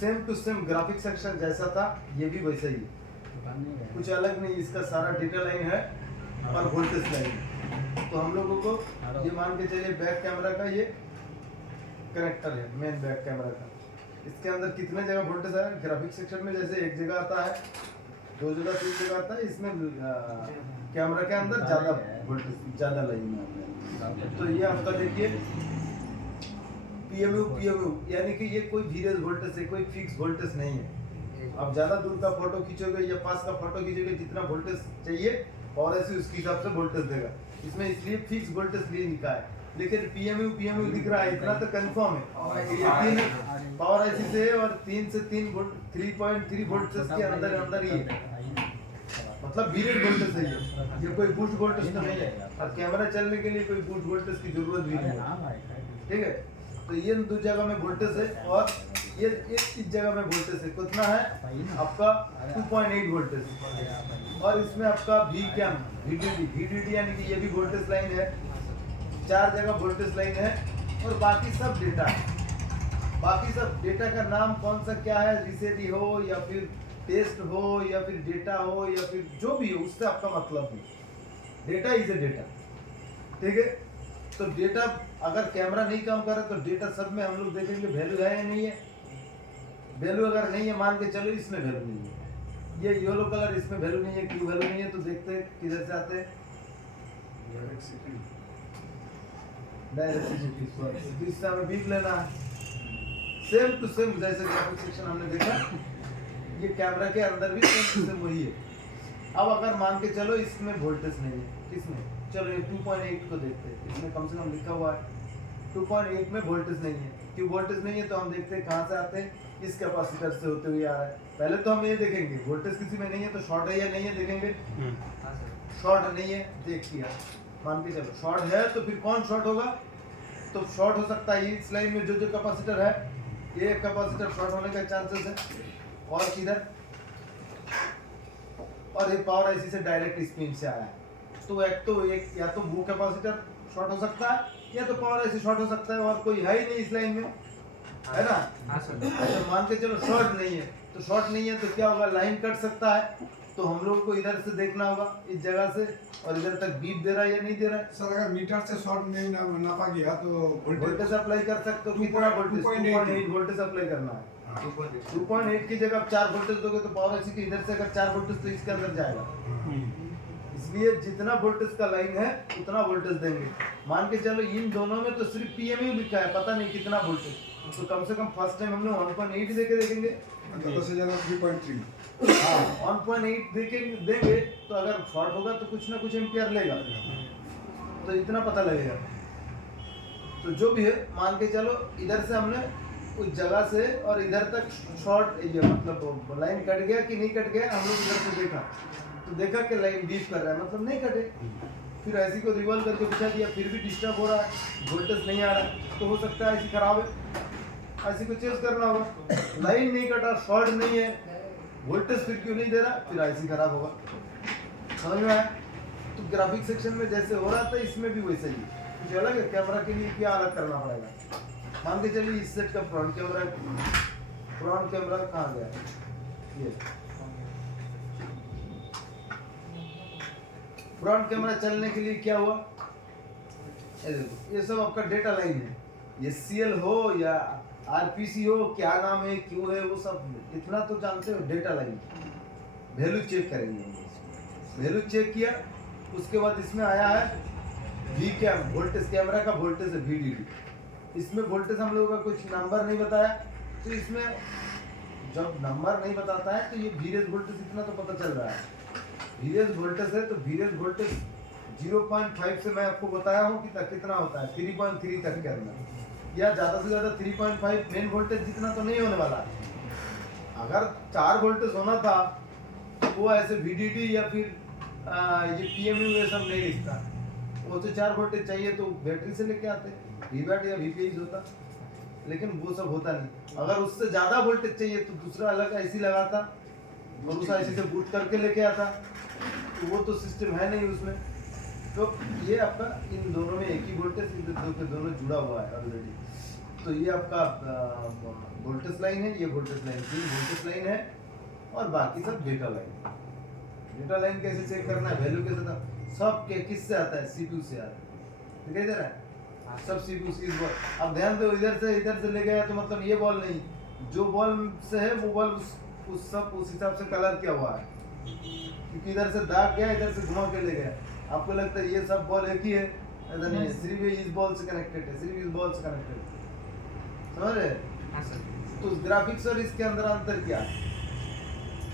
Same to same graphic section जैसा था ये भी वैसा ही है, कुछ अलग नहीं। इसका सारा डेटा लाइन है और वोल्टेज लाइन है। तो हम लोगों को ये मान के चलिए बैक कैमरा का ये कनेक्टर है, मेन बैक कैमरा का। इसके अंदर कितने जगह वोल्टेज है ग्राफिक सेक्शन में, जैसे एक जगह आता है, दो जगह, तीन जगह आता है। इसमें कैमरा के अंदर ज़्यादा वोल्टेज, ज़्यादा लाइन में आता है। तो ये आपका देखिए PMU यानी कि ये कोई वेरिएबल वोल्टेज है, कोई फिक्स वोल्टेज नहीं है। आप ज़्यादा दूर का फोटो खींचोगे या पास का फोटो खींचोगे, जितना वोल्टेज चाहिए और ऐसे उसके हिसाब से वोल्टेज देगा। इसमें इसलिए फिक्स वोल्टेज लिए लिखा है, लेकिन PMU दिख रहा है, इतना तो कंफर्म है। ये 3 पावर IC से और 3 से 3 वोल्ट 3.3 वोल्टेज के अंदर ही है, मतलब वेरिएबल वोल्टेज है ये कोई बूस्ट वोल्टेज तो नहीं है। और कैमरा चलने के लिए कोई बूस्ट वोल्टेज की जरूरत भी नहीं है, ठीक है। तो ये दो जगह में वोल्टेज है और ये इस जगह में वोल्टेज है, कितना है आपका 2.8 वोल्टेज। और इसमें आपका VDD यानी कि ये भी वोल्टेज लाइन है, 4 जगह वोल्टेज लाइन है। और बाकी सब डेटा है, बाकी सब डेटा का नाम कौन सा क्या है, रिसेटी हो या फिर टेस्ट हो या फिर डेटा हो या फिर जो भी हो, उससे आपका मतलब नहीं। डेटा इज ए डेटा, ठीक है। तो डेटा अगर कैमरा नहीं काम कर रहा तो डेटा सब में हम लोग देखेंगे वैल्यू है या नहीं है। वैल्यू अगर नहीं है, मान के चलो इसमें वैल्यू नहीं है, ये येलो कलर इसमें वैल्यू नहीं है, क्यों वैल्यू नहीं है, तो देखते हैं किधर से आते हैं। डायरेक्ट इससे हमें बीप लेना है, सेम टू सेम जैसे ग्राफिक सेक्शन हमने देखा, ये कैमरा के अंदर भी सेम टू सेम वही है। अब अगर मान के चलो इसमें वोल्टेज नहीं है, किसमें, चलो ये 2.8 को देखते हैं, इसमें कम से कम लिखा हुआ है 2.8 में वोल्टेज नहीं है। क्यों वोल्टेज नहीं है, तो हम देखते हैं कहाँ से आते हैं, इस कैपेसिटर से होते हुए आ रहा है। पहले तो हम ये देखेंगे वोल्टेज किसी में नहीं है तो शॉर्ट है या नहीं है, देखेंगे। शॉर्ट नहीं है, देख लिया, मान के चलो शॉर्ट है, तो फिर कौन शॉर्ट होगा, तो शॉर्ट हो सकता है इस लाइन में जो कैपेसिटर है, ये कैपेसिटर शॉर्ट होने का चांसेस है। और किधर, और ये पावर IC से डायरेक्ट इस पिन से आया है, तो एक या तो वो कैपेसिटर शॉर्ट हो सकता है या तो पावर IC शॉर्ट हो सकता है, और कोई है ही नहीं इस लाइन में, है ना। तो मान के चलो शॉर्ट नहीं है, तो शॉर्ट नहीं है तो क्या होगा, लाइन कट सकता है। तो हम लोग को इधर से देखना होगा, इस जगह से, और इधर तक बीप दे रहा है या नहीं दे रहा है। सर अगर मीटर से शॉर्ट नहीं नापा गया तो वोल्टेज अप्लाई कर सकते हो, कितना वोल्टेज, 2.8 वोल्टेज अप्लाई करना है। 2.8 की जगह आप 4 वोल्टेज दोगे तो पावर IC के इधर से अगर 4 वोल्टेज तो इसके अंदर जाएगा, इसलिए जितना वोल्टेज का लाइन है उतना वोल्टेज देंगे। मान के चलो इन दोनों में तो सिर्फ PMU लिखा है, पता नहीं कितना वोल्टेज, तो कम से कम फर्स्ट टाइम हम लोग 1.8 देके देखेंगे, 3.3। हाँ 1.8 देंगे, तो अगर शॉर्ट होगा तो कुछ ना कुछ एम्पियर लेगा, तो इतना पता लगेगा। तो जो भी है, मान के चलो इधर से हमने उस जगह से और इधर तक शॉर्ट, ये मतलब लाइन कट गया कि नहीं कट गया, हम लोग इधर से देखा, तो देखा कि लाइन बीप कर रहा है, मतलब नहीं कटे। फिर IC को रिवॉल्व करके बिछा दिया, फिर भी डिस्टर्ब हो रहा है, वोल्टेज नहीं आ रहा है, तो हो सकता है IC खराब है, IC को चेंज करना होगा। लाइन नहीं कटा, शॉर्ट नहीं है, वोल्टेज फिर क्यों नहीं दे रहा, फिर IC खराब होगा। समझ में आया। तो ग्राफिक सेक्शन में जैसे हो रहा था इसमें भी वैसे ही कुछ अलग है। कैमरा के लिए क्या अलग करना पड़ेगा, मान के चलिए इस सेट का फ्रंट कैमरा कहाँ गया, ये फ्रंट कैमरा चलने के लिए क्या हुआ, ये देखो, ये सब आपका डेटा लाइन है, ये CL हो या RPC हो, क्या नाम है, क्यों है, वो सब इतना तो जानते हो, डेटा लाइन। वैल्यू चेक करेंगे, वैल्यू चेक किया, उसके बाद इसमें आया है VCAM, वोल्टेज, कैमरा का वोल्टेज है VDD। इसमें वोल्टेज हम लोगों का कुछ नंबर नहीं बताया, तो इसमें जब नंबर नहीं बताता है तो ये VRES वोल्टेज इतना तो पता चल रहा है, VRES वोल्टेज है, तो VRES वोल्टेज 0.5 से मैं आपको बताया हूँ कि कितना होता है, 3.3 तक के अंदर, या ज़्यादा से ज़्यादा 3.5 मेन वोल्टेज जितना तो नहीं होने वाला। अगर 4 वोल्टेज होना था तो वो ऐसे VDD या फिर ये PMU ये सब नहीं लिखता, वो तो 4 वोल्टेज चाहिए तो बैटरी से लेके आते, VBAT या VPH होता, लेकिन वो सब होता नहीं। अगर उससे ज़्यादा वोल्टेज चाहिए तो दूसरा अलग IC लगाता और उस IC से बूट करके लेके आता, तो वो तो सिस्टम है नहीं उसमें। तो ये आपका इन दोनों में एक ही वोल्टेज, दोनों जुड़ा हुआ है ऑलरेडी। तो ये आपका वोल्टेज लाइन है, ये वोल्टेज लाइन, 3 वोल्टेज लाइन है और बाकी सब डेटा लाइन। डेटा लाइन कैसे चेक करना है, वैल्यू कैसे था, सब के किससे आता है, सीपीयू से आता है। दिखाई दे रहा है, सब सीपीयू से इस बॉल। अब ध्यान दो, इधर से ले गया तो मतलब ये बॉल नहीं, जो बॉल से है वो बॉल उस हिसाब से कलर किया हुआ है, क्योंकि इधर से दाग गया, इधर से घुमा के ले गया। आपको लगता है ये सब बॉल एक ही है, ऐसा नहीं है, सिर्फ ये इस बॉल से कनेक्टेड है, सिर्फ इस बॉल से कनेक्टेड है, समझ रहे। तो ग्राफिक्स और इसके अंदर अंतर क्या है,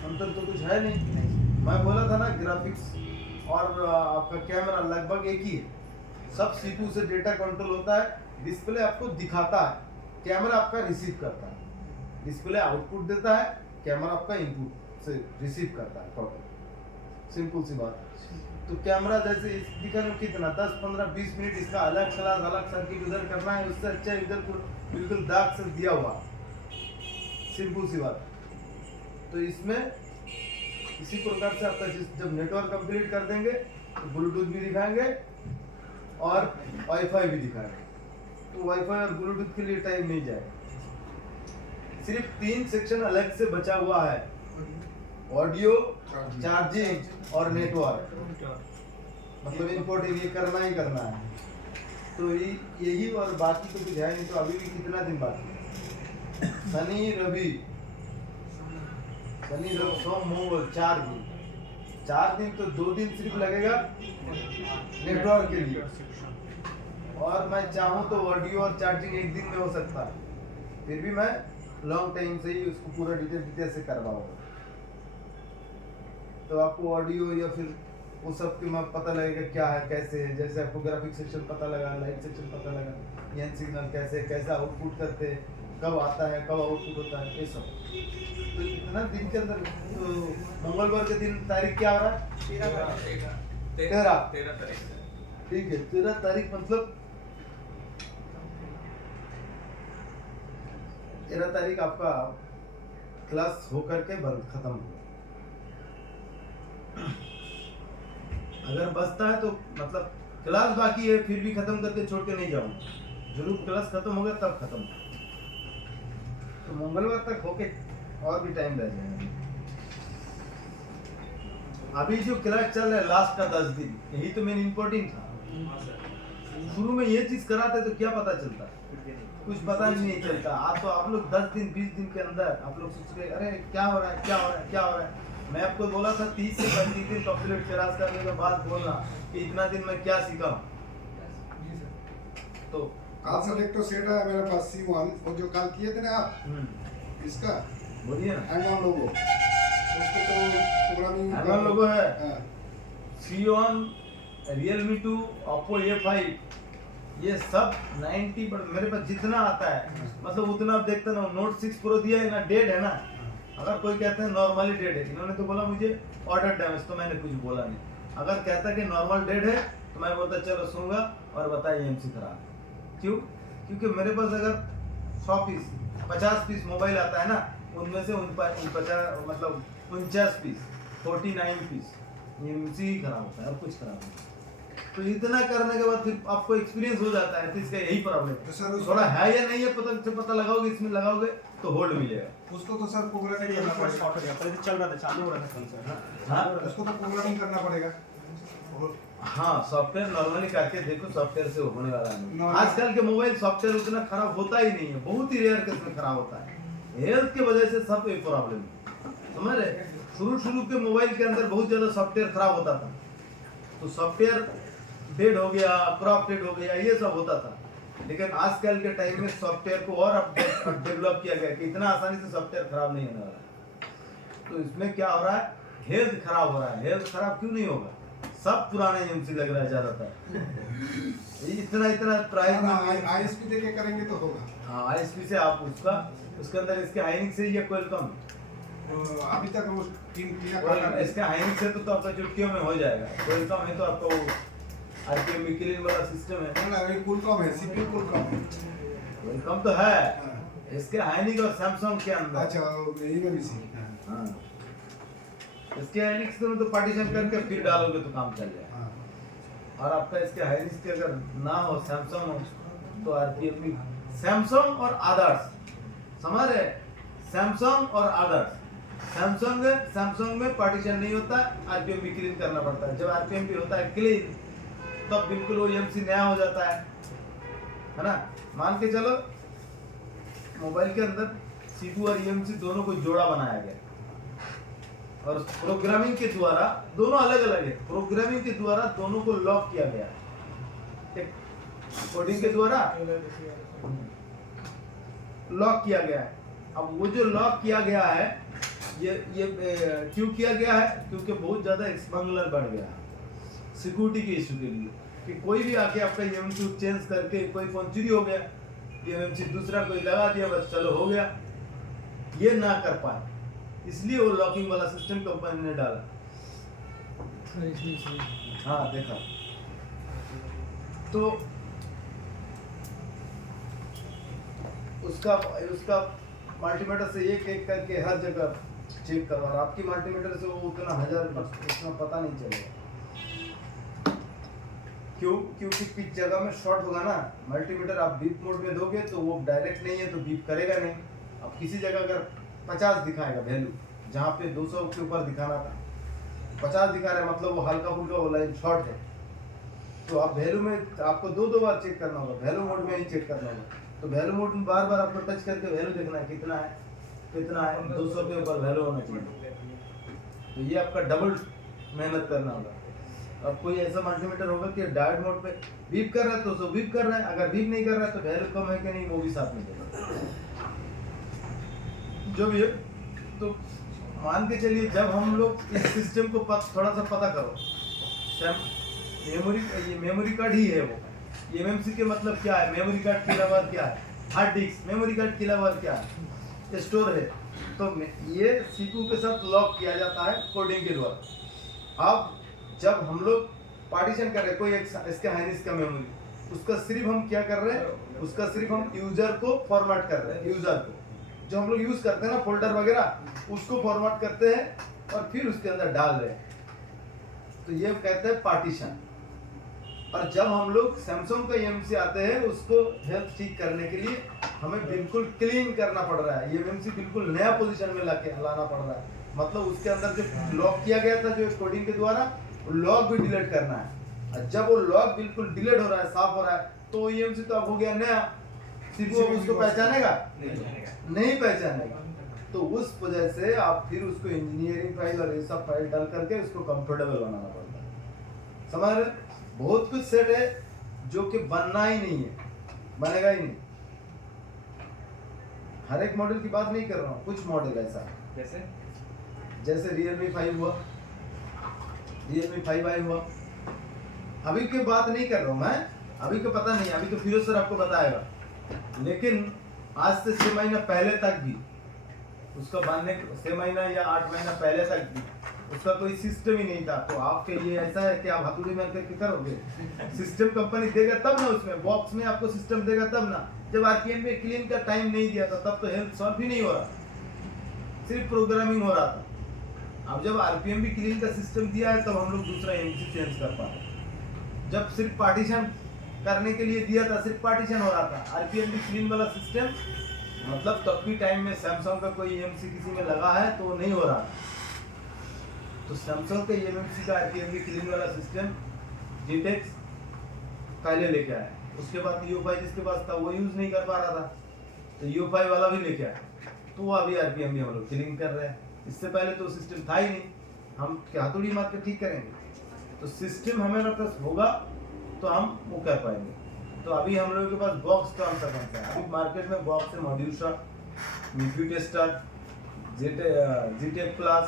अंतर तो कुछ है नहीं। मैं बोला था ना ग्राफिक्स और आपका कैमरा लगभग एक ही है, सब सीपीयू से डेटा कंट्रोल होता है, डिस्प्ले आपको दिखाता है, कैमरा आपका रिसीव करता है, डिस्प्ले आउटपुट देता है, कैमरा आपका इनपुट से रिसीव करता है, टोटल सिंपल सी बात। तो कैमरा जैसे दिखा कितना 10 15 20 मिनट इसका अलग क्लास अलग सर्किट उधर करना है, उससे अच्छा इधर बिल्कुल दाग से दिया हुआ, सिंपल सी बात। तो इसमें इसी प्रकार से आपका जब नेटवर्क कंप्लीट कर देंगे तो ब्लूटूथ भी दिखाएंगे और वाईफाई भी दिखाएंगे। तो वाईफाई और ब्लूटूथ के लिए टाइम नहीं जाएगा, सिर्फ 3 सेक्शन अलग से बचा हुआ है, ऑडियो, चार्जिंग और नेटवर्क, मतलब इम्पोर्ट ये करना ही करना है। तो यही और बाकी तो कुछ है नहीं। तो अभी भी कितना दिन बाकी है, शनि रवि सोम मंगल 4 दिन, तो 2 दिन सिर्फ लगेगा नेटवर्क के लिए, और मैं चाहूँ तो ऑडियो और चार्जिंग एक दिन में हो सकता है, फिर भी मैं लॉन्ग टाइम से ही उसको पूरा डिटेल से करवाऊंगा। तो आपको ऑडियो या फिर वो सब के में पता लगेगा क्या है कैसे है, जैसे आपको ग्राफिक सेक्शन पता लगा, लाइट सेक्शन पता लगा, एन सिग्नल कैसे आउटपुट करते हैं, कब आता है कब आउटपुट होता है, ये सब। तो इतना दिन के अंदर, तो मंगलवार के दिन तारीख क्या हो रहा है, 13 तारीख, ठीक है 13 तारीख, मतलब 13 तारीख आपका क्लास होकर के बंद खत्म हुआ। अगर बचता है तो मतलब क्लास बाकी है फिर भी खत्म करके छोड़ के नहीं जाऊंगा, जरूर क्लास खत्म होगा तब खत्म। तो मंगलवार तक होके और भी टाइम रह जाएगा। अभी जो क्लास चल रहा है लास्ट का 10 दिन, यही तो मेन इम्पोर्टेंट था। शुरू में ये चीज कराते तो क्या पता चलता, कुछ पता ही नहीं चलता। आज तो आप लोग 10 दिन 20 दिन के अंदर आप लोग सोच रहे अरे क्या हो रहा है क्या हो रहा है क्या हो रहा है। मैं आपको बोला था 30 से 35 दिन कंप्लीट क्लास करने के बाद बोलना कि इतना दिन मैं क्या सीखा। तो कल सेलेक्ट सेट है मेरे पास C1, वो जो कल किए थे ना आप, इसका बोलिए ना, एंगल लोगो, उसको तो प्रोग्रामिंग एंगल लोगो है, हाँ। C1, Realme 2, Oppo A5, ये सब 90 पर मेरे पास जितना आता है मतलब उतना आप देखते ना। Note 6 Pro दिया है ना, डेड है ना। अगर कोई कहते हैं नॉर्मली डेड है, इन्होंने तो बोला मुझे ऑर्डर डैमेज, तो मैंने कुछ बोला नहीं। अगर कहता है कि नॉर्मल डेड है तो मैं बोलता चलो सुनूंगा और बताइए एमसी खराब है क्यों, क्योंकि मेरे पास अगर 100 पीस 50 पीस मोबाइल आता है ना, उनमें से 49 पीस 49 पीस एमसी ही खराब होता है और कुछ खराब नहीं। तो इतना करने के बाद फिर आपको एक्सपीरियंस हो जाता है, तो इसका यही प्रॉब्लम तो सर है। थोड़ा है या नहीं है पता लगाओगे, इसमें लगाओगे तो होल्ड मिलेगा। उसको तो सर प्रोग्रामिंग करना पड़ेगा, पहले चल रहा था, चालू हो रहा था कल से। हाँ उसको तो प्रोग्रामिंग करना पड़ेगा। हाँ, सॉफ्टवेयर नॉर्मली करके देखो, सॉफ्टवेयर से होने वाला नहीं। Normally- आजकल के मोबाइल सॉफ्टवेयर उतना खराब होता ही नहीं है, बहुत ही रेयर केस में खराब होता है। हेल्थ की वजह से सब एक प्रॉब्लम है, समझ रहे। शुरू के मोबाइल के अंदर बहुत ज्यादा सॉफ्टवेयर खराब होता था, तो सॉफ्टवेयर डेड हो गया, क्रॉप्टेड हो गया, ये सब होता था। लेकिन आजकल के टाइम में सॉफ्टवेयर को और डेवलप किया गया कि इतना आसानी से सॉफ्टवेयर खराब नहीं होने वाला। तो इसमें क्या हो रहा है, हेल्थ खराब हो रहा है। हेल्थ खराब क्यों नहीं होगा, सब पुराने एमसी लग रहा है ज्यादातर। इतना प्राइस आईएसपी देके करेंगे तो होगा। हाँ, आईएसपी से आप उसके अंदर इसके हाइनिक्स से या क्वालकॉम, अभी तक वो तीन इसके हाइनिक्स से तो आपका चुटकियों में हो जाएगा। क्वालकॉम है तो आपका वो आरपीएम मिक्लिन वाला सिस्टम है ना, ये कूलकॉम है, सीपीयू कूलकॉम है। क्वालकॉम तो है, इसके हाइनिक और सैमसंग के अंदर। अच्छा, यही में भी सी। हाँ, इसके हाइनिक्स तो पार्टीशन करके फिर डालोगे तो काम चल जाएगा। हाँ। और आपका इसके हाइनिक्स के अगर ना हो, सैमसंग हो, तो आरपीएम भी सैमसंग और अदर्स, समझ रहे? सैमसंग और अदर्स। सैमसंग में पार्टीशन नहीं होता, आरपीएम भी क्लीन करना पड़ता है। जब आरपीएम भी होता है क्लीन, तब बिल्कुल वो ईएमसी नया हो जाता है ना। मान के चलो मोबाइल के अंदर CPU और ईएमसी दोनों को जोड़ा बनाया गया और प्रोग्रामिंग के द्वारा, दोनों अलग अलग है, प्रोग्रामिंग के द्वारा दोनों को लॉक किया गया, कोडिंग के द्वारा लॉक किया गया है। अब वो जो लॉक किया गया है, ये क्यों किया गया है? क्योंकि बहुत ज्यादा स्मगलर बढ़ गया है सिक्योरिटी के इशू के लिए, कि कोई भी आके आपका ईएमसी चेंज करके, कोई फोन चोरी हो गया, ईएमसी दूसरा कोई लगा दिया, बस चलो हो गया, ये ना कर पाए, इसलिए वो लॉकिंग वाला सिस्टम कंपनी ने डाला। हाँ देखा, तो उसका मल्टीमीटर से एक एक करके हर जगह चेक करवा रहा। आपकी मल्टीमीटर से वो उतना इतना पता नहीं चलेगा, क्योंकि किस जगह में शॉर्ट होगा ना। मल्टीमीटर आप बीप मोड में दोगे तो वो डायरेक्ट नहीं है तो बीप करेगा नहीं। अब किसी जगह अगर 50 दिखाएगा वैल्यू, जहाँ पे 200 के ऊपर दिखाना था 50 दिखा रहा है, मतलब वो हल्का फुल्का वो लाइन शॉर्ट है। तो आप वैल्यू में आपको दो बार चेक करना होगा, वैल्यू मोड में ही चेक करना होगा। तो वैल्यू मोड में बार बार आपको टच करके वैल्यू देखना है कितना है 200 के ऊपर वैल्यू होना चाहिए। तो ये आपका डबल मेहनत करना होगा। अब कोई ऐसा मल्टीमीटर होगा कि डायोड मोड पे बीप कर रहा है तो 200 बीप कर रहा है, अगर बीप नहीं कर रहा है तो वैल्यू कम है कि नहीं वो भी साथ में देगा, जो भी है। तो मान के चलिए जब हम लोग इस सिस्टम को थोड़ा सा पता करो, मेमोरी कार्ड ही है वो। एमएमसी के मतलब क्या है? मेमोरी कार्ड किलोबाइट क्या है? Hard disk. Memory card kilobyte क्या है? स्टोर है। तो ये सीपीयू के साथ लॉक किया जाता है कोडिंग के द्वारा। अब जब हम लोग पार्टीशन कर रहे हैं, कोई इसका है इसका मेमोरी, उसका सिर्फ हम क्या कर रहे हैं, उसका सिर्फ हम यूजर को फॉर्मेट कर रहे हैं। यूजर को जो हम लोग यूज करते हैं ना फोल्डर वगैरह, उसको फॉर्मेट करते हैं और फिर उसके अंदर डाल रहे हैं, तो ये कहते हैं पार्टीशन। और जब हम लोग सैमसंग का ईएमसी आते हैं, उसको हेल्थ ठीक करने के लिए हमें बिल्कुल क्लीन करना पड़ रहा है। ईएमसी बिल्कुल नया पोजीशन में लाना पड़ रहा है, मतलब उसके अंदर जो लॉक किया गया था जो कोडिंग के द्वारा, लॉक भी डिलीट करना है। और जब वो लॉक बिल्कुल डिलीट हो रहा है, साफ हो रहा है, तो ईएमसी तो अब हो गया नया। सीपीयू उसको पहचानेगा? नहीं पहचानेगा। तो उस वजह से आप फिर उसको इंजीनियरिंग फाइल और ये सब फाइल डाल करके उसको कंफर्टेबल बनाना पड़ता है। समझ रहे? बहुत कुछ सेट है जो कि बनना ही नहीं है, बनेगा ही नहीं। हर एक मॉडल की बात नहीं कर रहा हूँ, कुछ मॉडल ऐसा है जैसे Realme 5 हुआ, Realme 5i हुआ। अभी की बात नहीं कर रहा हूँ मैं, अभी को पता नहीं, अभी तो फिरोज सर आपको बताएगा। लेकिन आज से 6 महीना पहले तक भी उसका बनने, 6 महीना या 8 महीना पहले तक भी उसका कोई सिस्टम ही नहीं था। तो आपके लिए ऐसा है कि आप हथौड़ी मार करके करोगे? सिस्टम कंपनी देगा तब ना, उसमें बॉक्स में आपको सिस्टम देगा तब ना। जब आरपीएम में क्लीन का टाइम नहीं दिया था तब तो हेल्थ सॉल्व ही नहीं हो रहा, सिर्फ प्रोग्रामिंग हो रहा था। अब जब आरपीएम भी क्लीन का सिस्टम दिया है तब हम लोग दूसरा एमसी चेंज कर पा रहे। जब सिर्फ पार्टीशन करने के लिए दिया था, सिर्फ पार्टीशन हो रहा था, आरपीएम भी क्लीन वाला सिस्टम, मतलब तब भी टाइम में सैमसंग का कोई एमसी किसी में लगा है तो नहीं हो रहा। तो सैमसंग के एमसी का आरपीएम भी क्लीन वाला सिस्टम जीटेक्स पहले लेके आया। उसके बाद U5 जिसके पास था वो यूज नहीं कर पा रहा था, तो U5 वाला भी लेके आया, तो वो अभी आरपीएम भी हम लोग क्लीन कर रहे हैं। इससे पहले तो सिस्टम था ही नहीं, हम क्या हथौड़ी मार के ठीक करेंगे? तो सिस्टम हमारे पास होगा तो हम वो कर पाएंगे। तो अभी हम लोगों के पास बॉक्स कौन सा है? अभी मार्केट में बॉक्स है मॉड्यूल शॉट, मीफ्यू टेस्टर, जीटेक प्लस,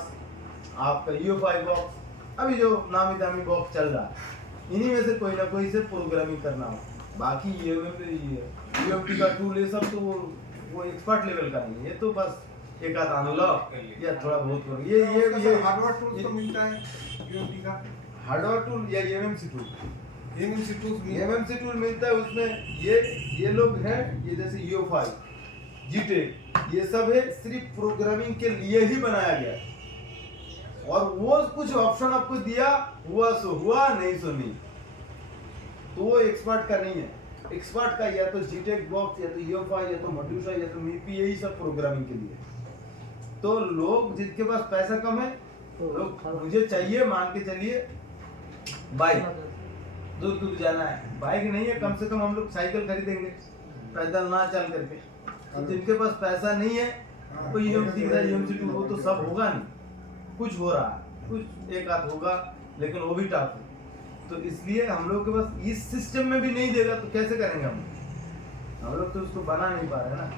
आपका U5 बॉक्स, अभी जो नामी दामी बॉक्स चल रहा है, इन्हीं में से कोई ना कोई से प्रोग्रामिंग करना हो। बाकी UMP का टूल ये सब तो वो एक्सपर्ट लेवल का नहीं है, ये तो बस एक आध अनलॉक या थोड़ा बहुत ये हार्डवेयर टूल तो मिलता है UMP का, हार्डवेयर टूल या एमएमसी टूल मिलता है। उसमें ये लोग हैं, ये जैसे U5, जीटेक, ये सब है सिर्फ प्रोग्रामिंग के लिए ही बनाया गया है। और वो कुछ ऑप्शन आपको दिया, हुआ सो हुआ, नहीं सो नहीं, तो वो एक्सपर्ट का नहीं है। एक्सपर्ट का या तो जीटेक बॉक्स या तो यूएफआई या तो मड्यूसा या तो मीपी, यही सब प्रोग्रामिंग के लिए। तो लोग जिनके पास पैसा कम है, लोग मुझे चाहिए, मान के चलिए बाइक, दूर दूर जाना है, बाइक नहीं है, कम से कम हम लोग साइकिल खरीदेंगे, पैदल ना चल करके। तो जिनके पास पैसा नहीं है, तो यूएमसी का यूएमसी टू वो तो सब होगा नहीं, कुछ हो रहा है, कुछ एक आध होगा, लेकिन वो भी टफ है। तो इसलिए हम लोग के पास इस सिस्टम में भी नहीं देगा तो कैसे करेंगे हम लोग तो उसको बना नहीं पा रहे ना।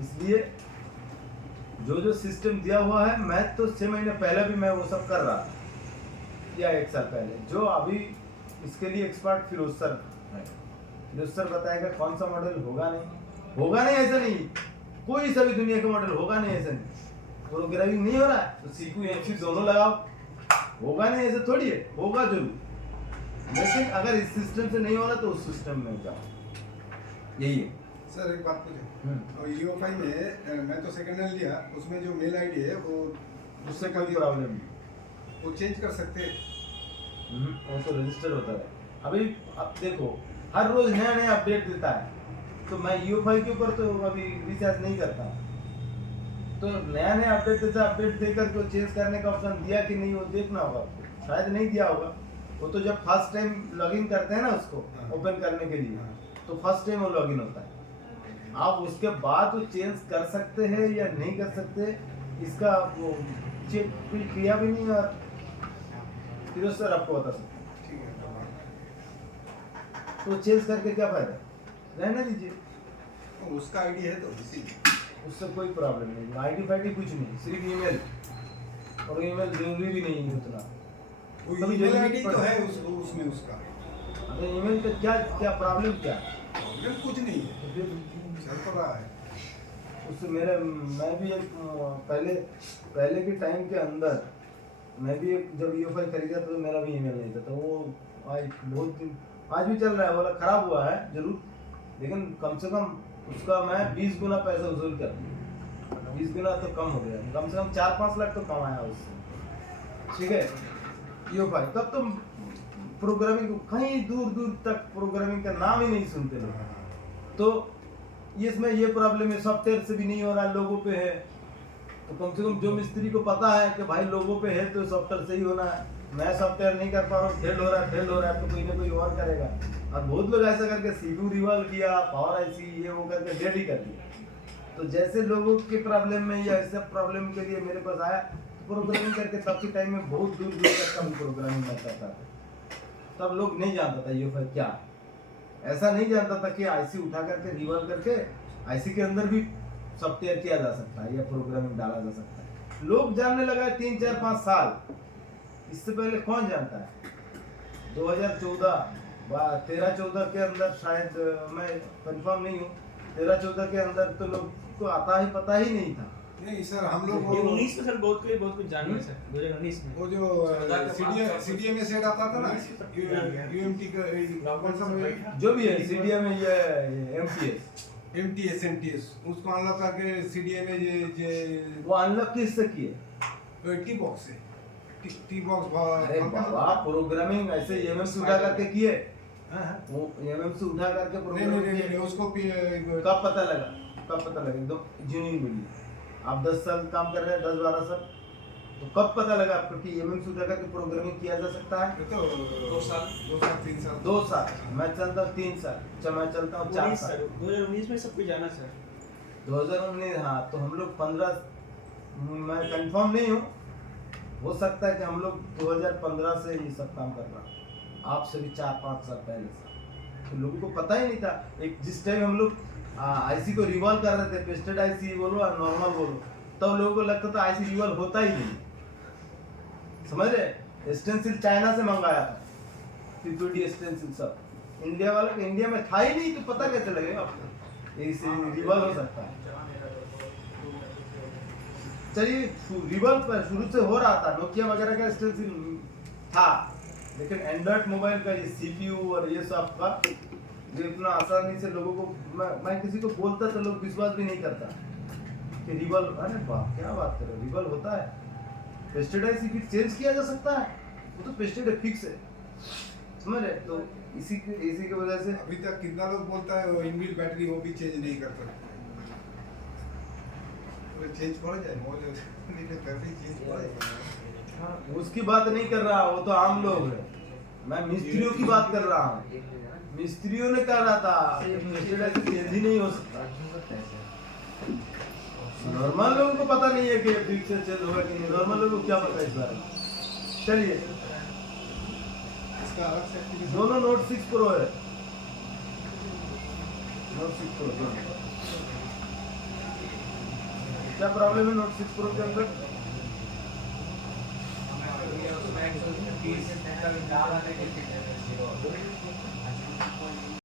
इसलिए जो जो सिस्टम दिया हुआ है, मैं तो 6 महीने पहले भी मैं वो सब कर रहा था, या 1 साल पहले। जो अभी इसके लिए एक्सपर्ट फिरोज सर है, फिरोज सर बताएगा कौन सा मॉडल होगा नहीं ऐसा नहीं, कोई सा भी दुनिया का मॉडल होगा नहीं ऐसा नहीं। प्रोग्रामिंग नहीं हो रहा है तो सीपीयू एमसी दोनों लगाओ, होगा नहीं ऐसा थोड़ी है, होगा जरूर, लेकिन अगर इस सिस्टम से नहीं हो रहा तो उस सिस्टम में जाओ, यही है। सर एक बात पूछे, और यूएफआई में मैं तो सेकंड हैंड लिया, उसमें जो मेल आईडी है वो उससे कोई प्रॉब्लम नहीं, वो चेंज कर सकते हैं? वो तो रजिस्टर होता है। अभी अब देखो हर रोज नया नया अपडेट देता है, तो मैं यूएफआई के ऊपर तो अभी रिचार्ज नहीं करता हूँ, तो नया नया अपडेट देता है, अपडेट देकर को चेंज करने का ऑप्शन दिया कि नहीं वो देखना होगा आपको, शायद नहीं दिया होगा। वो तो जब फर्स्ट टाइम लॉगिन करते हैं ना उसको ओपन करने के लिए, तो फर्स्ट टाइम वो लॉगिन होता है। आप उसके बाद वो चेंज कर सकते हैं या नहीं कर सकते, इसका वो चेक किया भी नहीं, और फिर सर आपको बता सकते हैं। ठीक है, तो चेंज करके क्या फायदा, रहने दीजिए, तो उसका आईडी है तो इसी उससे कोई प्रॉब्लम नहीं, आईडी फाईडी कुछ नहीं, सिर्फ ईमेल, और ईमेल जरूरी भी नहीं है उतना। वो कभी ईमेल जरूरी आईडी तो पड़- है उसमें उसका अरे ईमेल का क्या क्या प्रॉब्लम क्या, प्रॉब्लम कुछ नहीं है, तो फिर चल तो रहा है। उससे मैं भी एक पहले के टाइम के अंदर मैं भी एक जब यूएफआई खरीदा तो मेरा भी ईमेल नहीं था, तो वो आज बहुत दिन आज भी चल रहा है, बोला खराब हुआ है जरूर, लेकिन कम से कम उसका मैं 20 गुना पैसा वसूल कर दिया, 20 गुना तो कम हो गया, कम से कम 4-5 लाख तो कमाया उससे, ठीक है। यूएफआई तब तो प्रोग्रामिंग कहीं दूर दूर तक प्रोग्रामिंग का नाम ही नहीं सुनते लोग, तो इसमें ये प्रॉब्लम है, सॉफ्टवेयर से भी नहीं हो रहा, लोगों पे है। तो कम से कम जो मिस्त्री को पता है कि भाई लोगों पे है तो सॉफ्टवेयर सही होना है, मैं सॉफ्टवेयर नहीं कर पा रहा हूँ, फेल हो रहा है, तो कोई ना कोई और करेगा। और बहुत लोग ऐसा करके सीपीयू रिवॉल्व किया, पावर आईसी ये वो करके डेड ही कर दिया। तो जैसे लोगों के प्रॉब्लम में या ऐसे प्रॉब्लम के लिए मेरे पास आया, तो प्रोग्रामिंग करके तब के टाइम में बहुत दूर दूर तक का प्रोग्रामिंग करता था, तब लोग नहीं जानता था ये क्या, ऐसा नहीं जानता था कि आईसी उठा करके रिवॉल्व करके आईसी के अंदर भी सॉफ्टवेयर किया जा सकता है या प्रोग्रामिंग डाला जा सकता है। लोग जानने लगा 3-4-5 साल, इससे पहले कौन जानता है। 2014 के अंदर शायद, मैं कंफर्म नहीं हूँ, 13-14 के अंदर तो लोग को पता ही नहीं था। नहीं सर, हम लोग 2019 में सर बहुत कुछ जान गए सर, 2019 में वो जो सीडीएम सेट आता था ना, यूएमटी का कौन सा जो भी है सीडीएम में ये एमटीएस एमटीएस उसको अनलॉक करके सीडीएम में ये वो अनलॉक किससे किए, टी बॉक्स से टी बॉक्स। अरे बाबा प्रोग्रामिंग ऐसे एमएमसी उठा करके किए, वो एमएमसी उठा करके प्रोग्रामिंग किए। नहीं उसको कब पता लगा एकदम जूनियर मिली, आप 10 साल काम कर रहे हैं, 10-12 साल, तो कब पता लगा आपको कि एमएमसी उठा करके प्रोग्रामिंग किया जा सकता है। तो 2 साल 3 साल 2 साल, मैं चलता हूँ 3 साल, अच्छा मैं चलता हूँ 4 साल। 2019 में सब कुछ जाना सर, 2019, हाँ तो हम लोग 15, मैं कंफर्म नहीं हूँ, हो सकता है कि हम लोग 2015 से ये सब काम कर रहा हूँ, आपसे भी 4-5 साल पहले से। तो लोगों को पता ही नहीं था, एक जिस टाइम हम लोग आईसी को रिवॉल्व कर रहे थे, पेस्टेड आईसी बोलो और नॉर्मल बोलो, तब तो लोगों को लगता था आईसी रिवॉल्व होता ही नहीं, समझ रहे। स्टेंसिल चाइना से मंगाया था, पीपीडी स्टेंसिल सब, इंडिया वाला इंडिया में था ही नहीं, तो पता कैसे लगेगा आपको ये रिवॉल्व हो सकता है। चलिए रिवॉल्व पर शुरू से हो रहा था, नोकिया वगैरह का स्टेंसिल था, लेकिन एंड्रॉइड मोबाइल का ये सीपीयू और ये सब का जो इतना आसानी से लोगों को, मैं किसी को बोलता तो लोग विश्वास भी नहीं करता कि रिवॉल्व, अरे वाह क्या बात कर रहे हो, रिवॉल्व होता है, पेस्टेड आईसी फिर चेंज किया जा सकता है, वो तो पेस्टेड फिक्स है, समझ रहे? तो इसी की वजह से अभी तक कितना लोग बोलता है वो इनबिल्ट बैटरी वो भी चेंज नहीं कर सकते वो चेंज करा जाए मोल नहीं कर भी चेंज करा जाए हाँ, उसकी बात नहीं कर रहा, वो तो आम लोग है। मैं मिस्त्रियों की बात कर रहा हूँ। मिस्त्रियों ने कह रहा था चेंज ही नहीं हो सकता। नॉर्मल लोगों को पता नहीं है कि फिक्स से चेंज होगा कि नहीं, नॉर्मल लोगों को क्या पता है इस बारे में। चलिए, इसका अलग से एक्टिवेशन दोनों नोट 6 प्रो है, नोट 6 प्रो दोनों। क्या प्रॉब्लम है नोट 6 प्रो के अंदर?